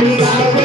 मला